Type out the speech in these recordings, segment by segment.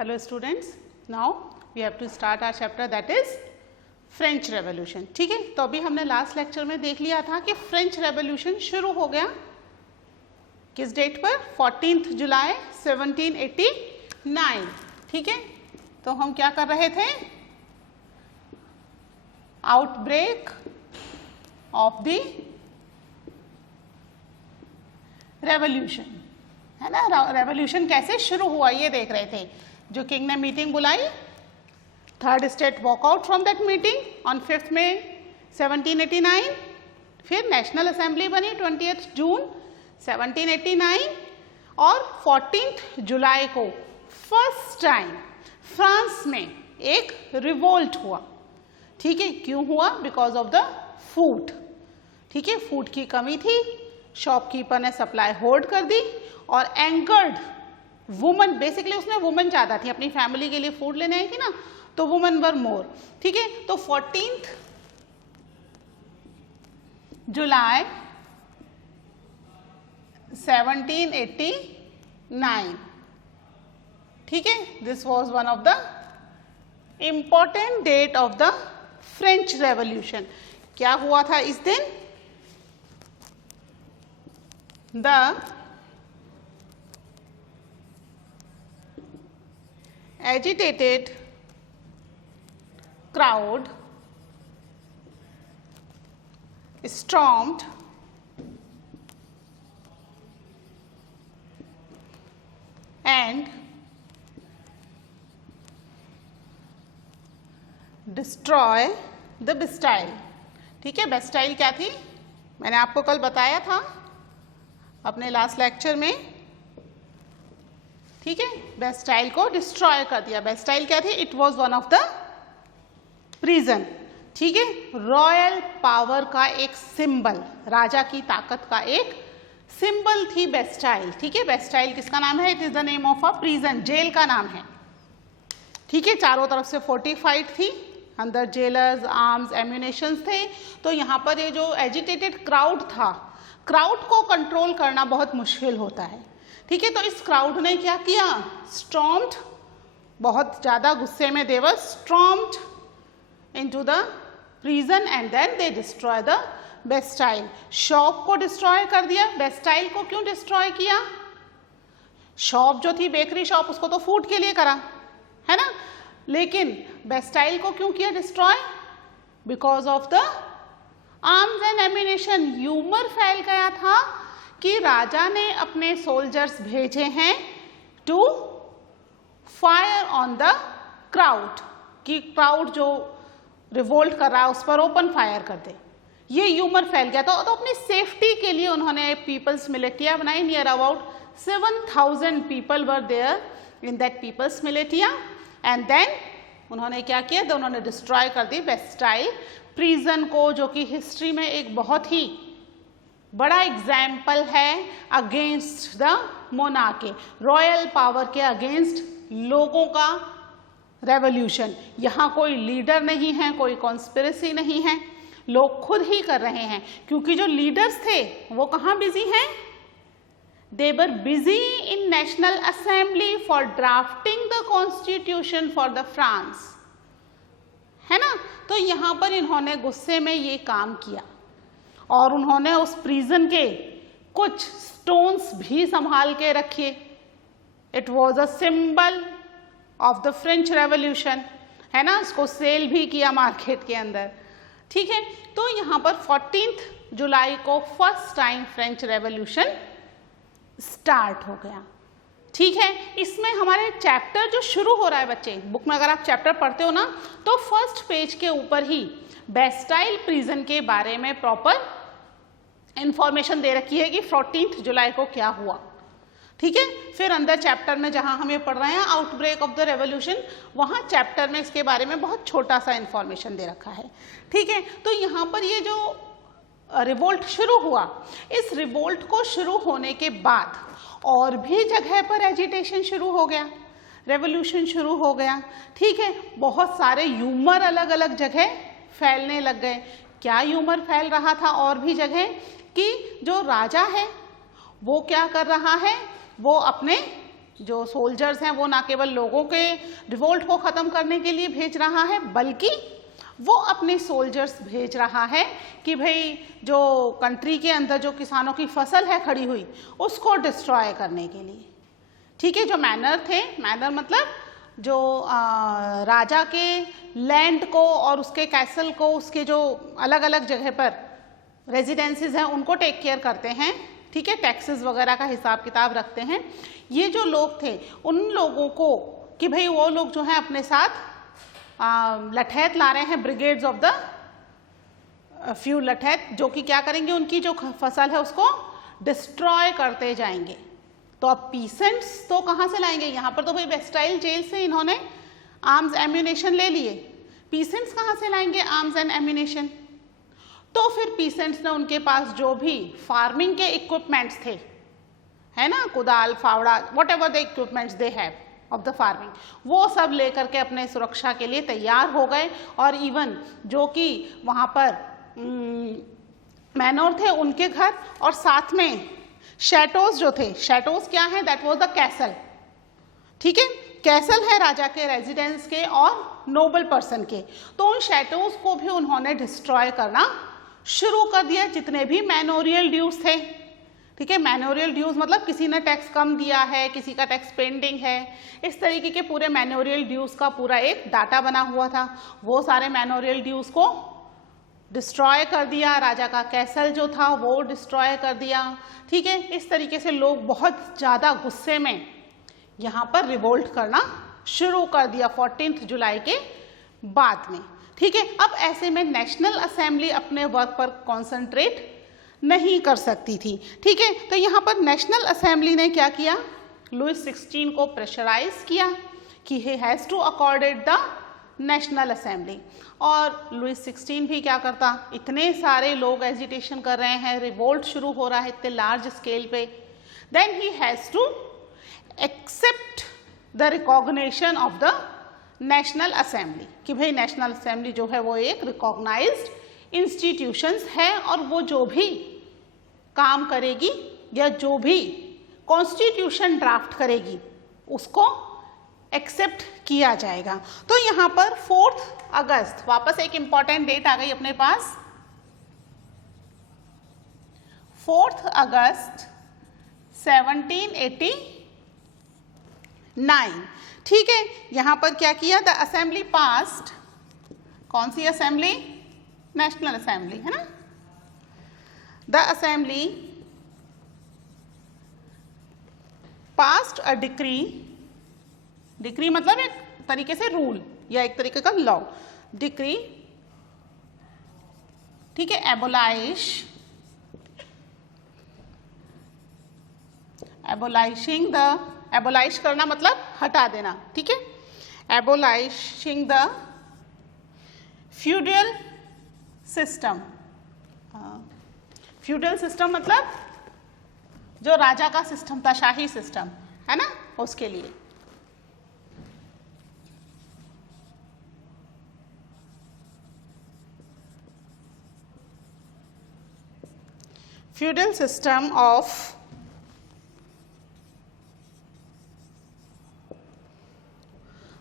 Hello students, now we have to start our chapter that is French Revolution. ठीक है, तो अभी हमने लास्ट लेक्चर में देख लिया था कि फ्रेंच रेवोल्यूशन शुरू हो गया किस डेट पर 14 जुलाई 1789. ठीक है, तो हम क्या कर रहे थे, आउटब्रेक ऑफ द रेवोल्यूशन, है ना. रेवोल्यूशन कैसे शुरू हुआ ये देख रहे थे. जो किंग ने मीटिंग बुलाई, third state walkout from that meeting on 5 मई 1789. फिर नेशनल असेंबली बनी 20 जून 1789 और 14 जुलाई को फर्स्ट टाइम फ्रांस में एक रिवोल्ट हुआ. ठीक है, क्यों हुआ? Because of the food. ठीक है, फूड की कमी थी, शॉपकीपर ने सप्लाई होल्ड कर दी और एंगर्ड वुमन, बेसिकली उसने वुमन चाहता थी, अपनी फैमिली के लिए फूड लेने आई थी ना, तो वुमन वर मोर. ठीक है, तो 14 जुलाई 1789. ठीक है, this was one of the important date of the French revolution. क्या हुआ था इस दिन? The agitated crowd stormed and destroy the Bastille. ठीक है, बेस्टाइल क्या थी? मैंने आपको कल बताया था अपने लास्ट लेक्चर में. ठीक है, बेस्टाइल को डिस्ट्रॉय कर दिया. बेस्टाइल क्या थी? It was one of the prison. ठीक है, रॉयल पावर का एक सिंबल, राजा की ताकत का एक सिंबल थी बेस्टाइल. ठीक है, बेस्टाइल किसका नाम है? It is the name of a prison, jail का नाम है. ठीक है, चारों तरफ से फोर्टिफाइड थी, अंदर जेलर्स, आर्म्स, एम्यूनेशंस थे. तो यहाँ पर ये जो एजिटेटेड क्राउड था, क्राउड को कंट्रोल करना बहुत मुश्किल होता है. ठीक है, तो इस क्राउड ने क्या किया? स्टॉर्म्ड, बहुत ज्यादा गुस्से में, they were stormed into the prison and then they destroy the Bastille. Shop को डिस्ट्रॉय कर दिया. बेस्टाइल को क्यों डिस्ट्रॉय किया? शॉप जो थी, बेकरी शॉप, उसको तो फूड के लिए करा, है ना, लेकिन बेस्टाइल को क्यों किया destroy? Because of the arms and ammunition. Humour फैल गया था कि राजा ने अपने सोल्जर्स भेजे हैं to fire on the crowd, कि क्राउड जो रिवोल्ट कर रहा है उस पर ओपन फायर कर दे. ये ह्यूमर फैल गया था. तो अपनी सेफ्टी के लिए उन्होंने पीपल्स मिलिटिया बनाई. Near about 7,000 people were there in that people's militia. And then उन्होंने क्या किया? तो उन्होंने डिस्ट्रॉय कर दी बेस्टाइल प्रिजन को, जो कि हिस्ट्री में एक बहुत ही बड़ा एग्जाम्पल है against the monarchy, royal power के अगेंस्ट लोगों का रेवोल्यूशन. यहाँ कोई लीडर नहीं है, कोई कॉन्स्पिरेसी नहीं है, लोग खुद ही कर रहे हैं. क्योंकि जो लीडर्स थे वो कहाँ बिजी हैं? They were busy in national assembly for drafting the constitution for the France, है ना. तो यहाँ पर इन्होंने गुस्से में ये काम किया और उन्होंने उस प्रिजन के कुछ स्टोन्स भी संभाल के रखे. It was a symbol of the French revolution, है ना. इसको सेल भी किया मार्केट के अंदर. ठीक है, तो यहाँ पर 14 जुलाई को first time French revolution start हो गया. ठीक है, इसमें हमारे चैप्टर जो शुरू हो रहा है, बच्चे बुक में अगर आप चैप्टर पढ़ते हो ना, तो फर्स्ट पेज के ऊपर ही बेस्टाइल प्रिजन के बारे में प्रॉपर इंफॉर्मेशन दे रखी है कि 14 जुलाई को क्या हुआ. ठीक है, फिर अंदर चैप्टर में जहां हम ये पढ़ रहे हैं आउटब्रेक ऑफ द रेवोल्यूशन, वहां चैप्टर में इसके बारे में बहुत छोटा सा इंफॉर्मेशन दे रखा है. ठीक है, तो यहाँ पर ये जो रिवोल्ट शुरू हुआ, इस रिवोल्ट को शुरू होने के बाद और भी जगह पर एजिटेशन शुरू हो गया, रेवोल्यूशन शुरू हो गया. ठीक है, बहुत सारे ह्यूमर अलग अलग जगह फैलने लग गए. क्या ह्यूमर फैल रहा था और भी जगह? कि जो राजा है वो क्या कर रहा है? वो अपने जो सोल्जर्स हैं वो ना केवल लोगों के रिवोल्ट को ख़त्म करने के लिए भेज रहा है, बल्कि वो अपने सोल्जर्स भेज रहा है कि भाई जो कंट्री के अंदर जो किसानों की फसल है खड़ी हुई उसको डिस्ट्रॉय करने के लिए। ठीक है, जो मैनर थे, मैनर मतलब जो राजा के लैंड को और उसके कैसल को, उसके जो अलग अलग जगह पर रेजिडेंसीज हैं उनको टेक केयर करते हैं। ठीक है, टैक्सेस वगैरह का हिसाब किताब रखते हैं। ये जो लोग थे उन लोगों को कि भाई वो लोग जो हैं अपने साथ लठैत ला रहे हैं, ब्रिगेड्स ऑफ द फ्यू लठैत, जो कि क्या करेंगे, उनकी जो फसल है उसको डिस्ट्रॉय करते जाएंगे। तो अब पीसेंट्स तो कहाँ से लाएंगे? यहाँ पर तो भाई बेस्टाइल जेल से इन्होंने आर्म्स एम्यूनेशन ले लिए, पीसेंट्स कहाँ से लाएंगे आर्म्स एंड एम्यूनेशन? तो फिर पीसेंट्स ने उनके पास जो भी फार्मिंग के इक्विपमेंट्स थे, है ना, कुदाल, फावड़ा, what ever the equipments they have of the farming, वो सब लेकर के अपने सुरक्षा के लिए तैयार हो गए। और इवन जो कि वहाँ पर मैनोर थे उनके घर, और साथ में शैटोज जो थे, शैटोज क्या है, दैट वाज द कैसल। ठीक है, कैसल है राजा के रेजिडेंस के और नोबल पर्सन के। तो उन शैटोज को भी उन्होंने डिस्ट्रॉय करना शुरू कर दिया, जितने भी मैनोरियल ड्यूज थे। ठीक है, मैनोरियल ड्यूज मतलब किसी ने टैक्स कम दिया है, किसी का टैक्स पेंडिंग है, इस तरीके के पूरे मैनोरियल ड्यूज का पूरा एक डाटा बना हुआ था। वो सारे मैनोरियल ड्यूज को डिस्ट्रॉय कर दिया, राजा का कैसल जो था वो डिस्ट्रॉय कर दिया। ठीक है, इस तरीके से लोग बहुत ज़्यादा गुस्से में यहाँ पर रिवोल्ट करना शुरू कर दिया 14 जुलाई के बाद में। ठीक है, अब ऐसे में नेशनल असेंबली अपने वर्क पर कॉन्सेंट्रेट नहीं कर सकती थी। ठीक है, तो यहाँ पर नेशनल असेंबली ने क्या किया, लुइस 16 को प्रेशराइज किया कि he has to accorded the national assembly. और लुइस 16 भी क्या करता, इतने सारे लोग एजिटेशन कर रहे हैं, रिवोल्ट शुरू हो रहा है इतने लार्ज स्केल पे, then he has to accept the recognition of the national assembly, कि भाई नेशनल असेंबली जो है वो एक रिकॉग्नाइज्ड इंस्टीट्यूशंस है और वो जो भी काम करेगी या जो भी कॉन्स्टिट्यूशन ड्राफ्ट करेगी उसको एक्सेप्ट किया जाएगा। तो यहाँ पर 4 अगस्त, वापस एक इंपॉर्टेंट डेट आ गई अपने पास, 4 अगस्त 1789। ठीक है, यहाँ पर क्या किया, द असेंबली पास्ड, कौन सी असेंबली, नेशनल असेंबली, है ना, the assembly passed a decree, decree मतलब एक तरीके से रूल या एक तरीके का लॉ, डिक्री, ठीक है, एबोलाइशिंग द, एबोलाइश करना मतलब हटा देना, ठीक है, abolishing the feudal system. Feudal system मतलब जो राजा का सिस्टम था, शाही सिस्टम, है ना, उसके लिए। feudal system of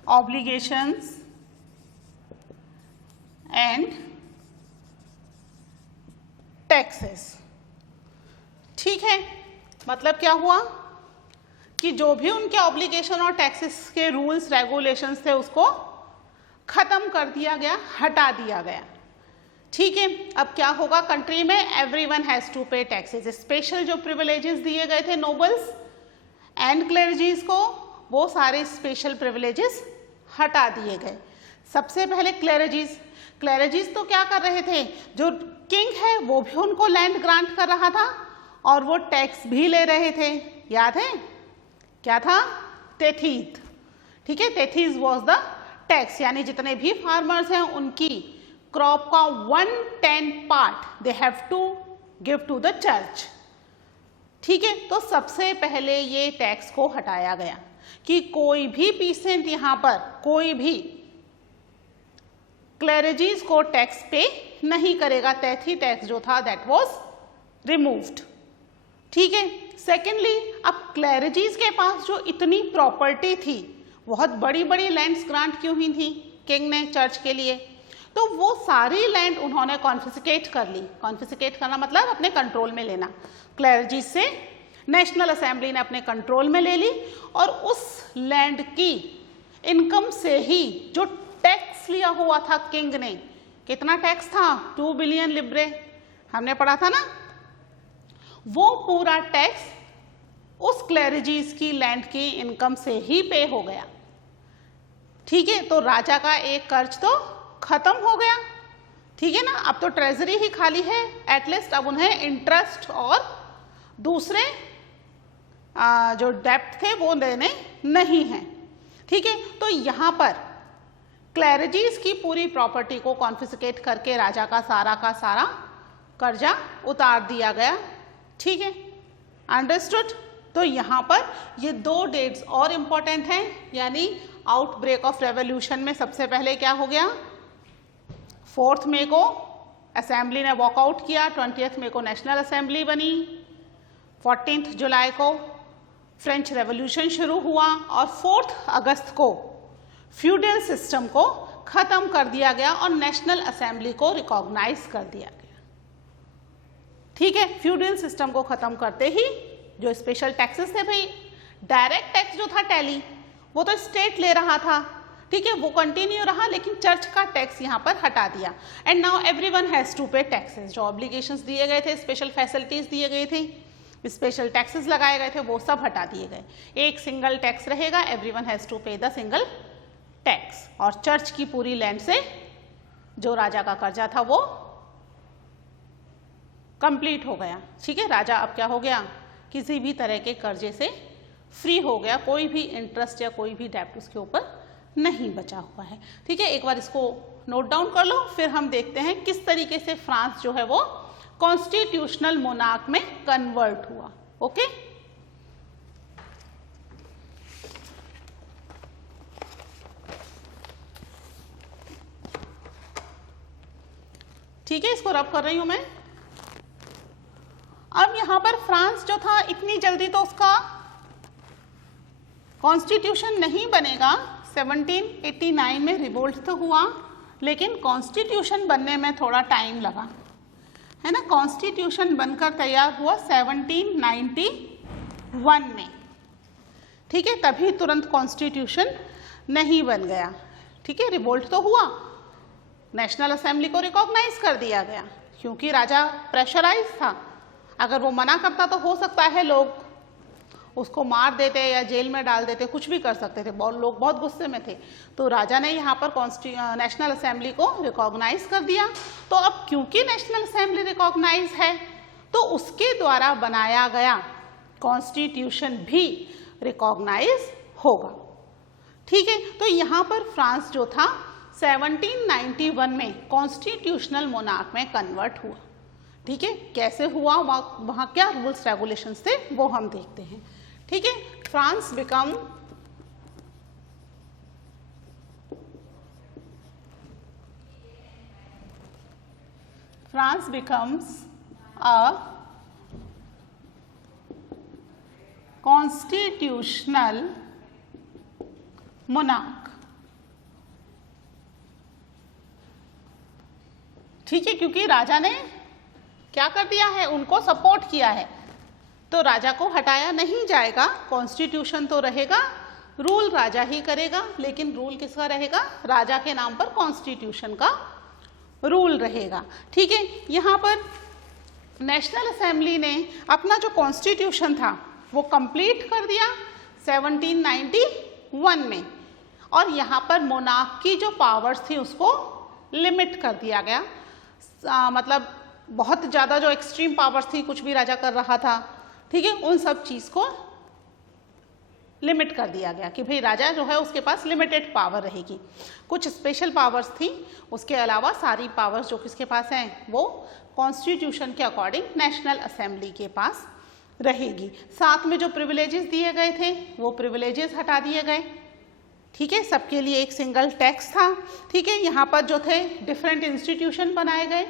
obligations and taxes। ठीक है, मतलब क्या हुआ कि जो भी उनके ऑब्लिगेशन और टैक्सेस के रूल्स रेगुलेशंस थे उसको खत्म कर दिया गया, हटा दिया गया। ठीक है, अब क्या होगा, कंट्री में everyone has to pay taxes. Special जो प्रिविलेजेस दिए गए थे नोबल्स एंड क्लेरिजीज को, वो सारे स्पेशल प्रिविलेजेस हटा दिए गए। सबसे पहले क्लेरिजीज, क्लेरिजीज तो क्या कर रहे थे, जो किंग है वो भी उनको लैंड ग्रांट कर रहा था और वो टैक्स भी ले रहे थे, याद है क्या था, तेथीथ। ठीक है, तेथीज वॉज द टैक्स, यानी जितने भी फार्मर्स हैं उनकी क्रॉप का 1/10 part they have to give to the church. ठीक है, तो सबसे पहले ये टैक्स को हटाया गया कि कोई भी पीसेंट यहाँ पर कोई भी क्लेरिजीज को टैक्स पे नहीं करेगा। तैथी टैक्स जो था दैट वाज रिमूव्ड। ठीक है, सेकेंडली अब क्लैरिजीज के पास जो इतनी प्रॉपर्टी थी, बहुत बड़ी बड़ी लैंड्स ग्रांट की हुई थी किंग ने चर्च के लिए, तो वो सारी लैंड उन्होंने कॉन्फिस्केट कर ली। कॉन्फिस्केट करना मतलब अपने कंट्रोल में लेना। क्लैरिजीज से नेशनल असेंबली ने अपने कंट्रोल में ले ली और उस लैंड की इनकम से ही जो टैक्स लिया हुआ था किंग ने, कितना टैक्स था? 2 बिलियन लिब्रे, हमने पढ़ा था ना। वो पूरा टैक्स उस क्लैरिजीज की लैंड की इनकम से ही पे हो गया। ठीक है, तो राजा का एक कर्ज तो खत्म हो गया। ठीक है ना, अब तो ट्रेजरी ही खाली है। एटलीस्ट अब उन्हें इंटरेस्ट और दूसरे जो डेप्ट थे वो देने नहीं हैं। ठीक है, तो यहाँ पर क्लैरिजीज की पूरी प्रॉपर्टी को कॉन्फिस्केट करके राजा का सारा कर्जा उतार दिया गया। ठीक है, अंडरस्टूड। तो यहाँ पर ये 2 डेट्स और इम्पोर्टेंट हैं, यानी आउटब्रेक ऑफ रेवोल्यूशन में सबसे पहले क्या हो गया? 4 मई को असेंबली ने वॉकआउट किया, 20 मई को नेशनल असेंबली बनी, 14 जुलाई को फ्रेंच रेवोल्यूशन शुरू हुआ और 4 अगस्त को फ्यूडल सिस्टम को खत्म कर दिया गया और नेशनल असेंबली को रिकॉग्नाइज कर दिया गया। ठीक है, फ्यूडल सिस्टम को खत्म करते ही जो स्पेशल टैक्सेस थे भाई, डायरेक्ट टैक्स जो था टैली, वो तो स्टेट ले रहा था। ठीक है, वो कंटिन्यू रहा, लेकिन चर्च का टैक्स यहाँ पर हटा दिया। And now everyone has to pay taxes. जो ऑब्लिगेशंस दिए गए थे, स्पेशल फैसिलिटीज दिए गए थे, स्पेशल टैक्सेस लगाए गए थे, वो सब हटा दिए गए। एक सिंगल टैक्स रहेगा, एवरीवन हैज टू पे द सिंगल टैक्स। और चर्च की पूरी लैंड से जो राजा का कर्जा था वो कंप्लीट हो गया। ठीक है, राजा अब क्या हो गया? किसी भी तरह के कर्जे से फ्री हो गया, कोई भी इंटरेस्ट या कोई भी डेब्ट उसके ऊपर नहीं बचा हुआ है। ठीक है, एक बार इसको नोट डाउन कर लो, फिर हम देखते हैं किस तरीके से फ्रांस जो है वो कॉन्स्टिट्यूशनल मोनार्क में कन्वर्ट हुआ। ओके, ठीक है, इसको रब कर रही हूं मैं। अब यहां पर फ्रांस जो था, इतनी जल्दी तो उसका कॉन्स्टिट्यूशन नहीं बनेगा। 1789 में रिवोल्ट तो हुआ, लेकिन कॉन्स्टिट्यूशन बनने में थोड़ा टाइम लगा, है ना। कॉन्स्टिट्यूशन बनकर तैयार हुआ 1791 में। ठीक है, तभी तुरंत कॉन्स्टिट्यूशन नहीं बन गया। ठीक है, रिवोल्ट तो हुआ, नेशनल असेंबली को रिकॉग्नाइज कर दिया गया, क्योंकि राजा प्रेशराइज था। अगर वो मना करता तो हो सकता है लोग उसको मार देते या जेल में डाल देते, कुछ भी कर सकते थे। लोग बहुत गुस्से में थे, तो राजा ने यहाँ पर नेशनल असेंबली को रिकॉग्नाइज कर दिया। तो अब क्योंकि नेशनल असेंबली रिकॉग्नाइज है, तो उसके द्वारा बनाया गया कॉन्स्टिट्यूशन भी रिकॉग्नाइज होगा। ठीक है, तो यहाँ पर फ्रांस जो था 1791 में कॉन्स्टिट्यूशनल मोनार्क में कन्वर्ट हुआ। ठीक है, कैसे हुआ, वहाँ क्या रूल्स रेगुलेशंस थे वो हम देखते हैं। ठीक है, France becomes a constitutional monarch। ठीक है, क्योंकि राजा ने क्या कर दिया है, उनको सपोर्ट किया है, तो राजा को हटाया नहीं जाएगा। कॉन्स्टिट्यूशन तो रहेगा, रूल राजा ही करेगा, लेकिन रूल किसका रहेगा? राजा के नाम पर कॉन्स्टिट्यूशन का रूल रहेगा। ठीक है, यहाँ पर नेशनल असेंबली ने अपना जो कॉन्स्टिट्यूशन था वो कंप्लीट कर दिया 1791 में, और यहाँ पर मोनार्क की जो पावर्स थी उसको लिमिट कर दिया गया। मतलब बहुत ज़्यादा जो एक्सट्रीम पावर्स थी, कुछ भी राजा कर रहा था, ठीक है, उन सब चीज़ को लिमिट कर दिया गया कि भाई राजा जो है उसके पास लिमिटेड पावर रहेगी। कुछ स्पेशल पावर्स थी, उसके अलावा सारी पावर्स जो किसके पास हैं वो कॉन्स्टिट्यूशन के अकॉर्डिंग नेशनल असेंबली के पास रहेगी। साथ में जो प्रिविलेजेस दिए गए थे वो प्रिविलेजेस हटा दिए गए। ठीक है, सबके लिए एक सिंगल टैक्स था। ठीक है, यहाँ पर जो थे डिफरेंट इंस्टीट्यूशन बनाए गए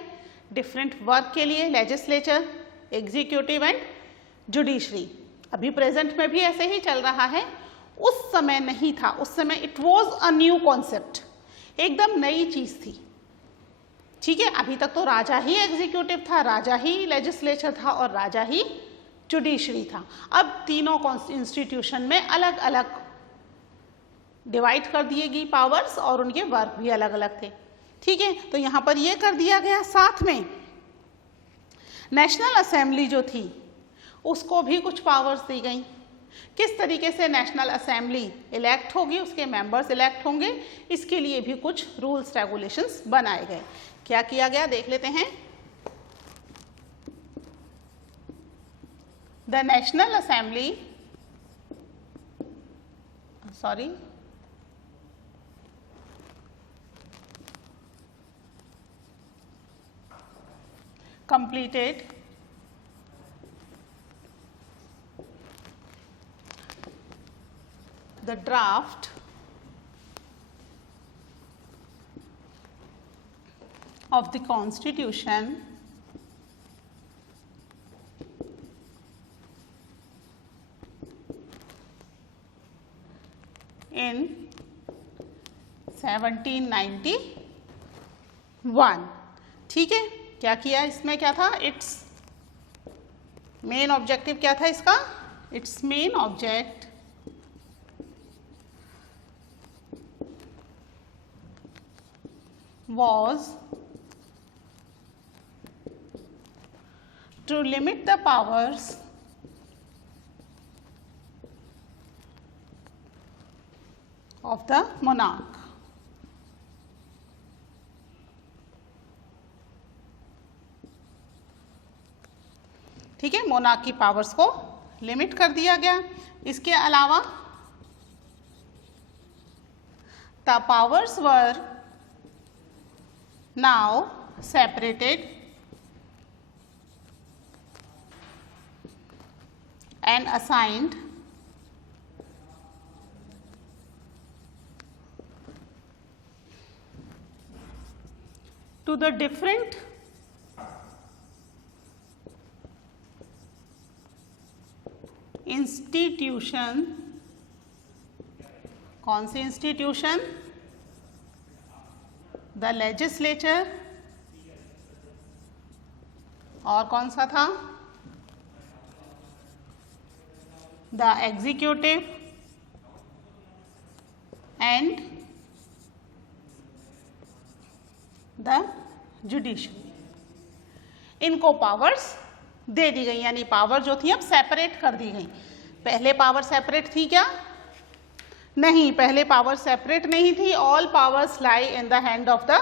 डिफरेंट वर्क के लिए, लेजिस्लेचर, एग्जीक्यूटिव एंड जुडिशरी। अभी प्रेजेंट में भी ऐसे ही चल रहा है, उस समय नहीं था। उस समय it was a new concept, एकदम नई चीज थी। ठीक है, अभी तक तो राजा ही एग्जीक्यूटिव था, राजा ही लेजिस्लेचर था और राजा ही जुडिशरी था। अब तीनों इंस्टीट्यूशन में अलग अलग डिवाइड कर दिए गई पावर्स और उनके वर्क भी अलग अलग थे। ठीक है, तो यहाँ पर ये कर दिया गया। साथ में नेशनल असेंबली जो थी उसको भी कुछ पावर्स दी गई। किस तरीके से नेशनल असेंबली इलेक्ट होगी, उसके मेंबर्स इलेक्ट होंगे, इसके लिए भी कुछ रूल्स रेगुलेशंस बनाए गए। क्या किया गया देख लेते हैं। The national assembly, sorry, completed the draft of the Constitution in 1791। ठीक है, क्या किया इसमें, क्या था इट्स मेन ऑब्जेक्टिव, क्या था इसका, it's main object was to limit the powers of the monarch। ठीक है, मोनार्क की पावर्स को लिमिट कर दिया गया। इसके अलावा the powers were now separated and assigned to the different institution. कौन सी इंस्टीट्यूशन, द लेजिस्लेचर, और कौन सा था, the executive and the judiciary. इनको पावर्स दे दी गई, यानी पावर जो थी अब सेपरेट कर दी गई। पहले पावर सेपरेट थी क्या, नहीं, पहले पावर सेपरेट नहीं थी। All powers lie in the hand of the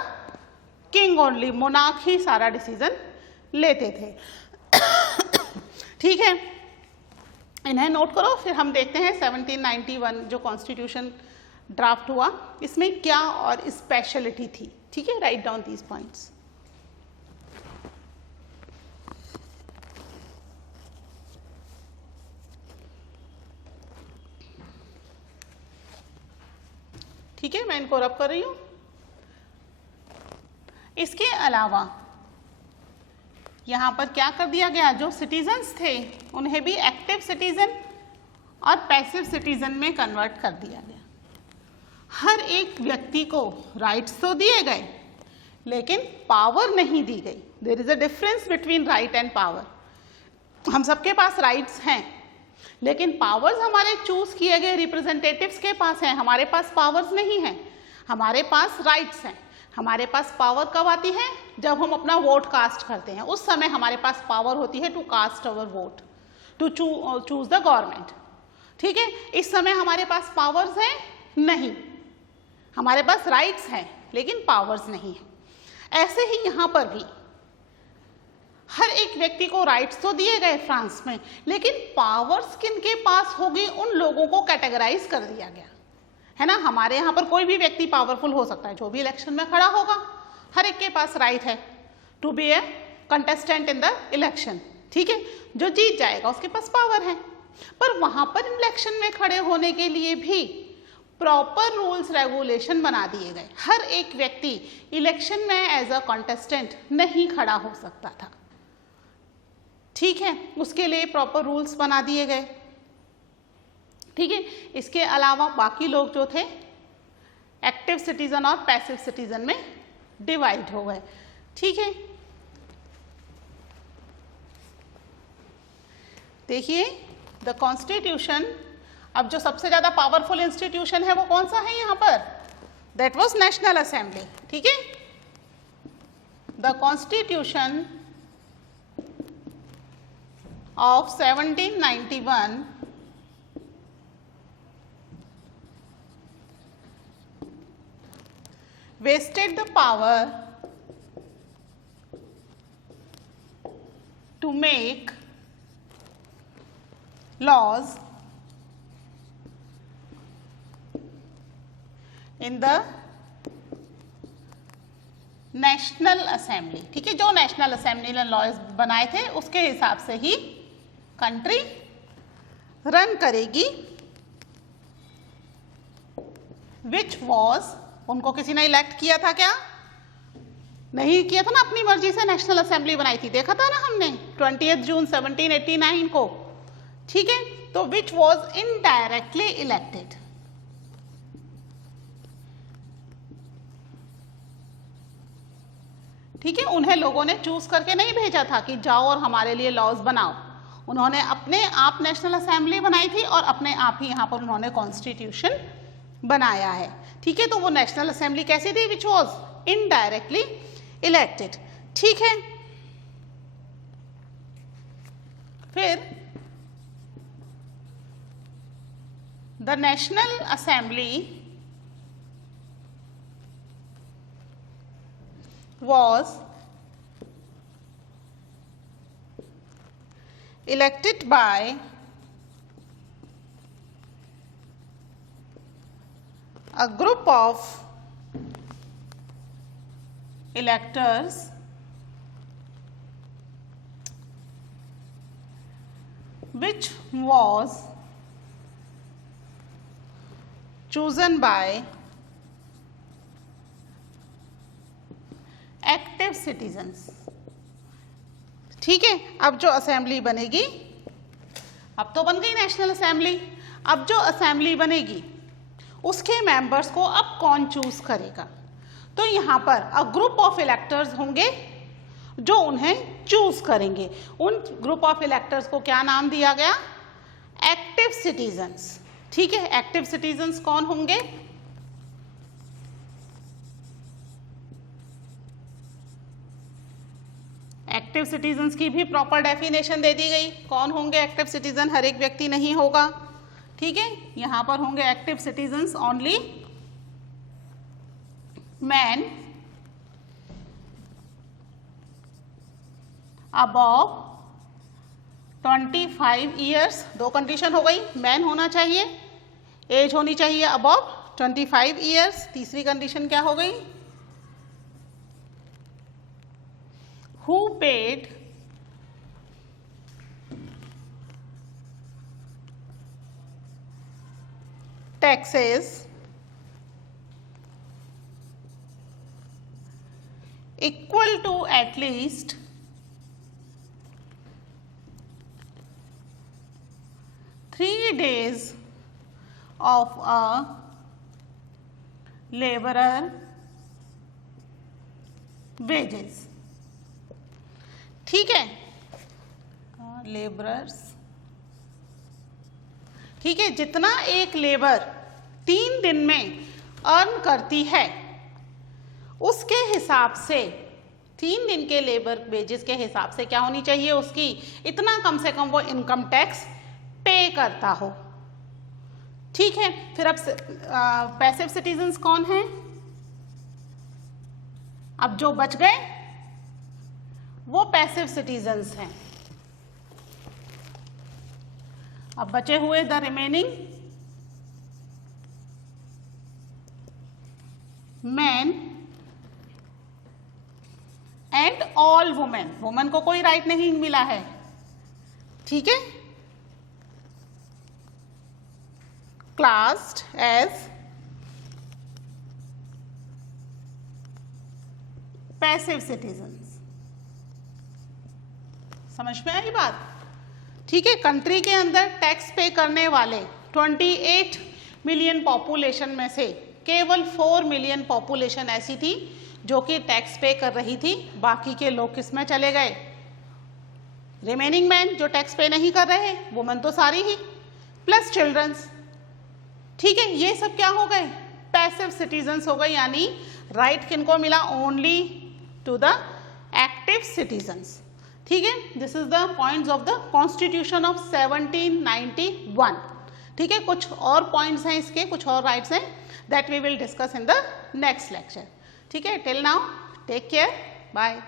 king only. Monarch ही सारा डिसीजन लेते थे। ठीक है, इन्हें नोट करो, फिर हम देखते हैं 1791 जो कॉन्स्टिट्यूशन ड्राफ्ट हुआ, इसमें क्या और स्पेशलिटी थी। ठीक है, राइट डाउन दीज पॉइंट्स। ठीक है, मैं इनको रब कर रही हूं। इसके अलावा यहां पर क्या कर दिया गया, जो सिटीजन्स थे उन्हें भी एक्टिव सिटीजन और पैसिव सिटीजन में कन्वर्ट कर दिया गया। हर एक व्यक्ति को राइट्स तो दिए गए लेकिन पावर नहीं दी गई। There is a difference between right and power. हम सबके पास राइट्स हैं लेकिन पावर्स हमारे चूज किए गए रिप्रेजेंटेटिव्स के पास हैं, हमारे पास पावर्स नहीं हैं। हमारे पास राइट्स हैं। हमारे पास पावर कब आती है, जब हम अपना वोट कास्ट करते हैं, उस समय हमारे पास पावर होती है to cast our vote, to choose the government. ठीक है, इस समय हमारे पास पावर्स हैं नहीं, हमारे पास राइट्स हैं लेकिन पावर्स नहीं है। ऐसे ही यहाँ पर भी हर एक व्यक्ति को राइट्स तो दिए गए फ्रांस में, लेकिन पावर्स किनके पास होगी, उन लोगों को कैटेगराइज कर दिया गया है ना। हमारे यहाँ पर कोई भी व्यक्ति पावरफुल हो सकता है, जो भी इलेक्शन में खड़ा होगा, हर एक के पास राइट है to be a contestant in the election. ठीक है, जो जीत जाएगा उसके पास पावर है। पर वहां पर इलेक्शन में खड़े होने के लिए भी प्रॉपर रूल्स रेगुलेशन बना दिए गए। हर एक व्यक्ति इलेक्शन में एज अ कंटेस्टेंट नहीं खड़ा हो सकता था। ठीक है, उसके लिए प्रॉपर रूल्स बना दिए गए। ठीक है। इसके अलावा बाकी लोग जो थे एक्टिव सिटीजन और पैसिव सिटीजन में डिवाइड हो गए। ठीक है, देखिए द कॉन्स्टिट्यूशन, अब जो सबसे ज्यादा पावरफुल इंस्टीट्यूशन है वो कौन सा है यहाँ पर, दैट वाज नेशनल असेंबली। ठीक है, the constitution of 1791 vested the power to make laws in the national assembly. ठीक है, जो नेशनल असेंबली ने लॉज बनाए थे उसके हिसाब से ही कंट्री रन करेगी। विच वॉज, उनको किसी ने इलेक्ट किया था क्या, नहीं किया था ना, अपनी मर्जी से नेशनल असेंबली बनाई थी, देखा था ना हमने 20 जून 1789 को। ठीक है, तो विच वॉज इनडायरेक्टली इलेक्टेड। ठीक है, उन्हें लोगों ने चूज करके नहीं भेजा था कि जाओ और हमारे लिए लॉज बनाओ, उन्होंने अपने आप नेशनल असेंबली बनाई थी और अपने आप ही यहाँ पर उन्होंने कॉन्स्टिट्यूशन बनाया है। ठीक है, तो वो नेशनल असेंबली कैसी थी, विच वॉज इनडायरेक्टली इलेक्टेड। ठीक है, फिर the national assembly was elected by a group of electors which was chosen by active citizens. ठीक है, अब जो असेंबली बनेगी, अब तो बन गई नेशनल असेंबली, अब जो असेंबली बनेगी उसके मेंबर्स को अब कौन चूज करेगा, तो यहाँ पर अ ग्रुप ऑफ इलेक्टर्स होंगे जो उन्हें चूज करेंगे। उन ग्रुप ऑफ इलेक्टर्स को क्या नाम दिया गया, एक्टिव सिटीजन्स। ठीक है, एक्टिव सिटीजन्स कौन होंगे, एक्टिव सिटीजन्स की भी प्रॉपर डेफिनेशन दे दी गई, कौन होंगे एक्टिव सिटीजन, हर एक व्यक्ति नहीं होगा। ठीक है, यहां पर होंगे active citizens only man above 25 years. दो कंडीशन हो गई, मैन होना चाहिए, एज होनी चाहिए अबव 25 ईयर्स। तीसरी कंडीशन क्या हो गई, who paid taxes equal to at least 3 days of a laborer wages। ठीक है, लेबरर्स। ठीक है, जितना एक लेबर 3 दिन में अर्न करती है उसके हिसाब से, 3 दिन के लेबर वेजेस के हिसाब से क्या होनी चाहिए उसकी, इतना कम से कम वो इनकम टैक्स पे करता हो। ठीक है, फिर अब पैसिव सिटीजन्स कौन हैं, अब जो बच गए वो पैसिव सिटीजन्स हैं। अब बचे हुए the remaining man and all women. Women को कोई राइट नहीं मिला है। ठीक है, क्लास्ड एज पैसिव सिटीजन्स। समझ में आई बात। ठीक है, कंट्री के अंदर टैक्स पे करने वाले 28 मिलियन पॉपुलेशन में से केवल 4 मिलियन पॉपुलेशन ऐसी थी जो कि टैक्स पे कर रही थी, बाकी के लोग किस में चले गए? रिमेनिंग मैन जो टैक्स पे नहीं कर रहे, वुमन तो सारी ही, प्लस चिल्ड्रंस। ठीक है, ये सब क्या हो गए? पैसिव सिटीजन्स हो गए, यानी राइट किनको मिला? Only to the active citizens. ठीक है, this is the points of the constitution of 1791। ठीक है, कुछ और पॉइंट्स हैं इसके, कुछ और राइट्स हैं, that we will discuss in the next lecture. ठीक है, till now take care, bye.